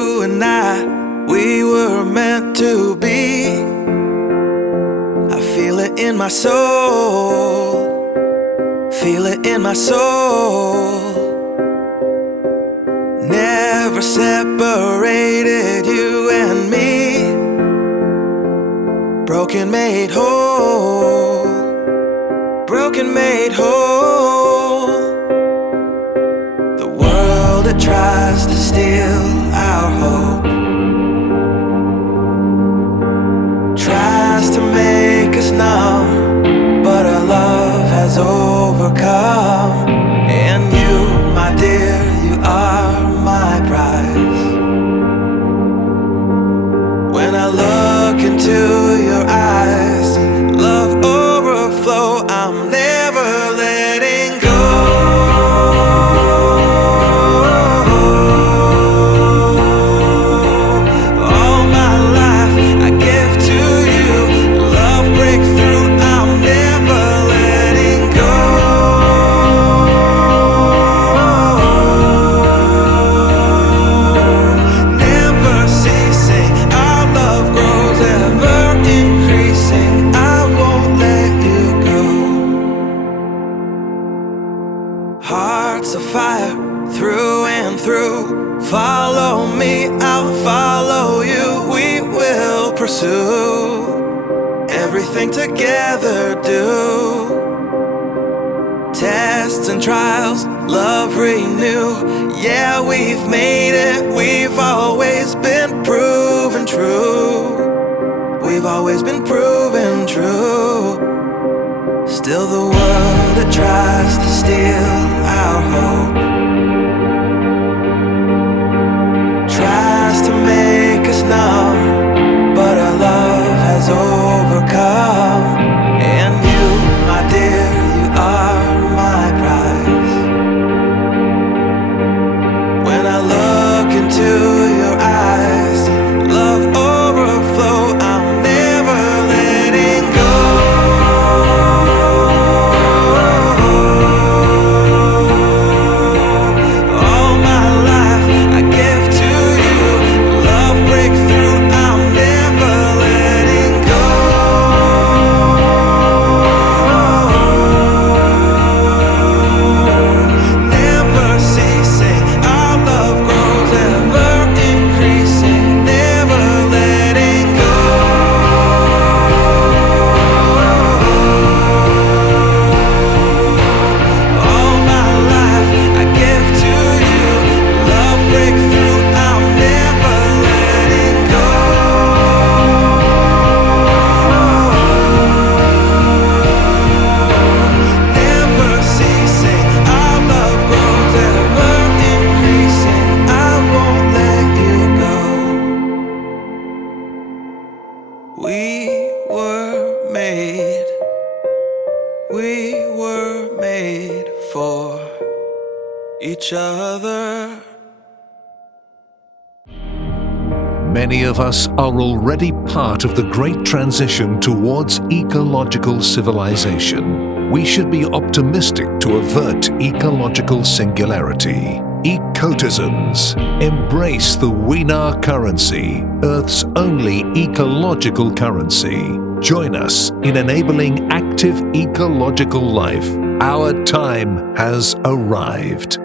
You and I, we were meant to be. I feel it in my soul, feel it in my soul. Never separated, you and me. Broken made whole, broken made whole. The world that tries to steal our hope tries to make us numb, but our love has overcome. And you, my dear, you are my prize. When I look into your eyes, love overflow, I'm never letting go. All my life I give to you, love breakthrough, I'm never letting go. Never ceasing, our love grows ever increasing, I won't let you go. Hearts of fire through and through, follow me, I'll follow you. We will pursue everything together, do tests and trials, love renew. Yeah, we've made it, we've always been proven true. We've always been proven true. Still the world that tries to steal our hope tries to make us numb, but our love has overcome. And you, my dear, you are my prize. When I look into your eyes, love overflow, I'm never letting go. All my life I give to you, love breakthrough, I'm never letting go. Never ceasing, our love grows ever increasing, never letting go. All my life I give to you, love breakthrough, I'm never letting go. Never ceasing, our love grows ever increasing, I won't let you go. We were made for each other. Many of us are already part of the great transition towards ecological civilization. We should be optimistic to avert ecological singularity. Ecotizens embrace the WENATR currency, Earth's only ecological currency. Join us in enabling active ecological life. Our time has arrived.